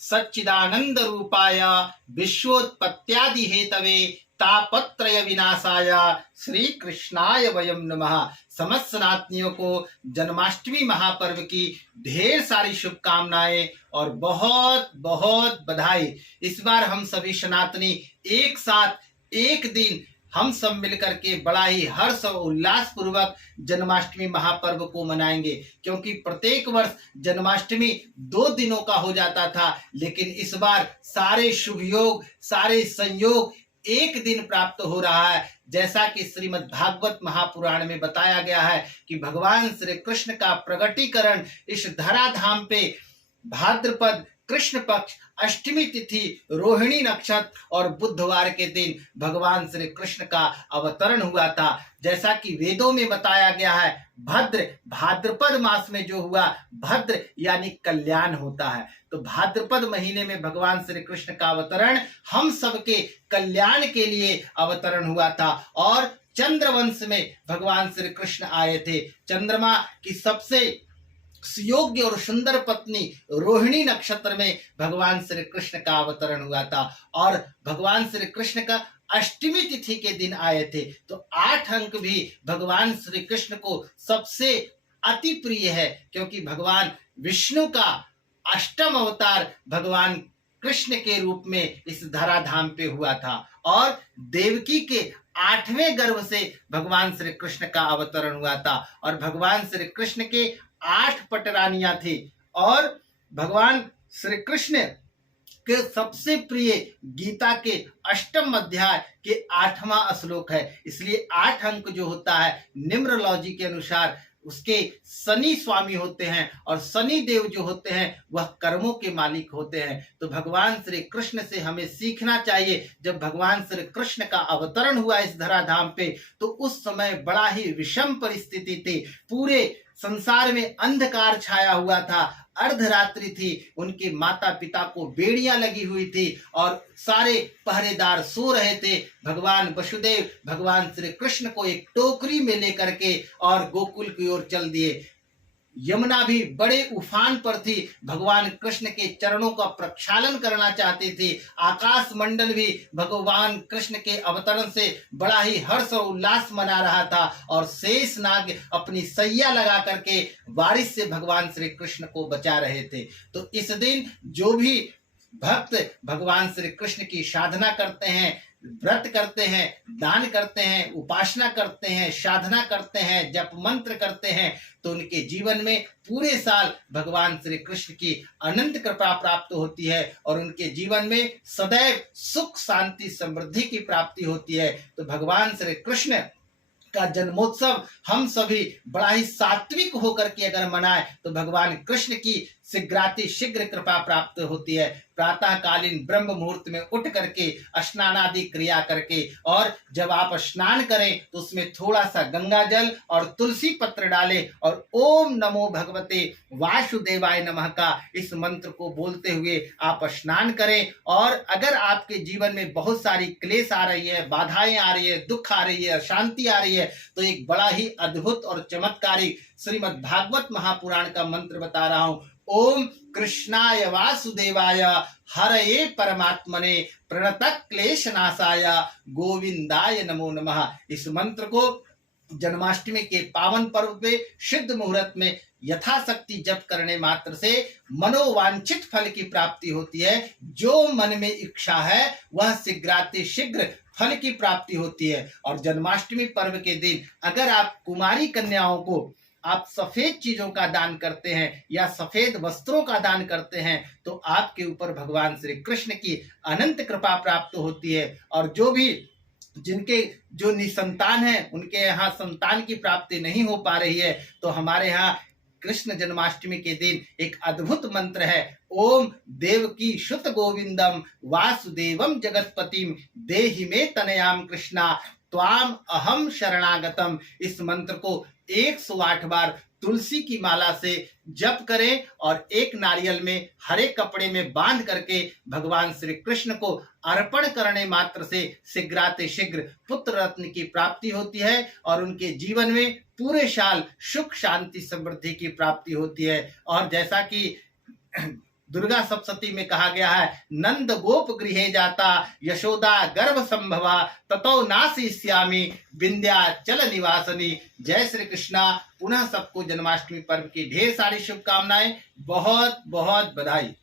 सच्चिदानंद रूपाय विश्वोत्पत्त्यादि Hathaway तापत्रय विनाशाय श्री कृष्णाय वयम नमः। समस्त सनातनियों को जन्माष्टमी महापर्व की ढेर सारी शुभकामनाएं और बहुत बहुत बधाई। इस बार हम सभी सनातनी एक साथ एक दिन हम सब मिलकर के बड़ा ही हर्ष और उल्लास पूर्वक जन्माष्टमी महापर्व को मनाएंगे, क्योंकि प्रत्येक वर्ष जन्माष्टमी 2 दिनों का हो जाता था, लेकिन इस बार सारे शुभ योग सारे संयोग एक दिन प्राप्त हो रहा है। जैसा कि श्रीमद् भागवत महापुराण में बताया गया है कि भगवान श्री कृष्ण का प्रगटीकरण इस धराधाम पे भाद्रपद कृष्ण पक्ष अष्टमी तिथि रोहिणी नक्षत्र और बुधवार के दिन भगवान श्री कृष्ण का अवतरण हुआ था। जैसा कि वेदों में बताया गया है, भद्र भाद्रपद मास में जो हुआ, भद्र यानी कल्याण होता है। तो भाद्रपद महीने में भगवान श्री कृष्ण का अवतरण हम सबके कल्याण के लिए अवतरण हुआ था। और चंद्रवंश में भगवान श्री कृष्ण आए थे। चंद्रमा की सबसे सुयोग्य और सुंदर पत्नी रोहिणी नक्षत्र में भगवान श्री कृष्ण का अवतरण हुआ था और भगवान श्री कृष्ण का अष्टमी तिथि के दिन आए थे। तो 8 अंक भी भगवान श्री कृष्ण को सबसे अति प्रिय है, क्योंकि भगवान विष्णु का अष्टम अवतार भगवान कृष्ण के रूप में इस धराधाम पे हुआ था और देवकी के 8वें गर्भ से भगवान श्री कृष्ण का अवतरण हुआ था और भगवान श्री कृष्ण के 8 पटरानियां थी और भगवान श्री कृष्ण के सबसे प्रिय गीता के 8वें अध्याय के 8वां श्लोक है। इसलिए 8 अंक जो होता है न्यूमरोलॉजी के अनुसार उसके शनि स्वामी होते हैं और शनि देव जो होते हैं वह कर्मों के मालिक होते हैं। तो भगवान श्री कृष्ण से हमें सीखना चाहिए। जब भगवान श्री कृष्ण का अवतरण हुआ इस धराधाम पे, तो उस समय बड़ा ही विषम परिस्थिति थी। पूरे संसार में अंधकार छाया हुआ था, अर्धरात्रि थी, उनके माता पिता को बेड़ियां लगी हुई थी और सारे पहरेदार सो रहे थे। भगवान वसुदेव भगवान श्री कृष्ण को एक टोकरी में लेकर के और गोकुल की ओर चल दिए। यमुना भी बड़े उफान पर थी, भगवान कृष्ण के चरणों का प्रक्षालन करना चाहती थी। आकाश मंडल भी भगवान कृष्ण के अवतरण से बड़ा ही हर्ष और उल्लास मना रहा था और शेष नाग अपनी सैया लगा करके बारिश से भगवान श्री कृष्ण को बचा रहे थे। तो इस दिन जो भी भक्त भगवान श्री कृष्ण की साधना करते हैं, व्रत करते हैं, दान करते हैं, उपासना करते हैं, साधना करते हैं, जप मंत्र करते हैं, तो उनके जीवन में पूरे साल भगवान श्री कृष्ण की अनंत कृपा प्राप्त होती है और उनके जीवन में सदैव सुख शांति समृद्धि की प्राप्ति होती है। तो भगवान श्री कृष्ण का जन्मोत्सव हम सभी बड़ा ही सात्विक होकर के अगर मनाए तो भगवान कृष्ण की शीघ्र कृपा प्राप्त होती है। प्रातःकालीन ब्रह्म मुहूर्त में उठ करके स्नान आदि क्रिया करके, और जब आप स्नान करें तो उसमें थोड़ा सा गंगा जल और तुलसी पत्र डालें और ओम नमो भगवते वासुदेवाय नमः का इस मंत्र को बोलते हुए आप स्नान करें। और अगर आपके जीवन में बहुत सारी क्लेश आ रही है, बाधाएं आ रही है, दुख आ रही है, अशांति आ रही है, तो एक बड़ा ही अद्भुत और चमत्कारिक श्रीमद् भागवत महापुराण का मंत्र बता रहा हूं। ओम कृष्णाय वासुदेवाय हरये परमात्मने प्रणतः क्लेशनाशाय गोविंदाय नमो नमः। इस मंत्र को जन्माष्टमी के पावन पर्व पे शुद्ध मुहूर्त में यथाशक्ति जप करने मात्र से मनोवांछित फल की प्राप्ति होती है। जो मन में इच्छा है वह शीघ्र फल की प्राप्ति होती है। और जन्माष्टमी पर्व के दिन अगर आप कुमारी कन्याओं को आप सफेद चीजों का दान करते हैं या सफेद वस्त्रों का दान करते हैं तो आपके ऊपर भगवान श्री कृष्ण की अनंत कृपा प्राप्त होती है। और जिनके जो निसंतान है, उनके यहाँ संतान की प्राप्ति नहीं हो पा रही है, तो हमारे यहाँ कृष्ण जन्माष्टमी के दिन एक अद्भुत मंत्र है। ओम देवकी सुत गोविंदम वासुदेवम जगतपतिम देहि में तनयाम कृष्णा त्वाम अहम शरणागतम। इस मंत्र को 108 बार तुलसी की माला से जप करें और एक नारियल में हरे कपड़े में बांध करके भगवान श्री कृष्ण को अर्पण करने मात्र से शीघ्र पुत्र रत्न की प्राप्ति होती है और उनके जीवन में पूरे साल सुख शांति समृद्धि की प्राप्ति होती है। और जैसा कि दुर्गा सप्तशती में कहा गया है, नंद गोप गृहे जाता यशोदा गर्भ संभवा ततो नासिष्यामि विंध्याचल निवासनी। जय श्री कृष्णा। पुनः सबको जन्माष्टमी पर्व की ढेर सारी शुभकामनाएं, बहुत बहुत बधाई।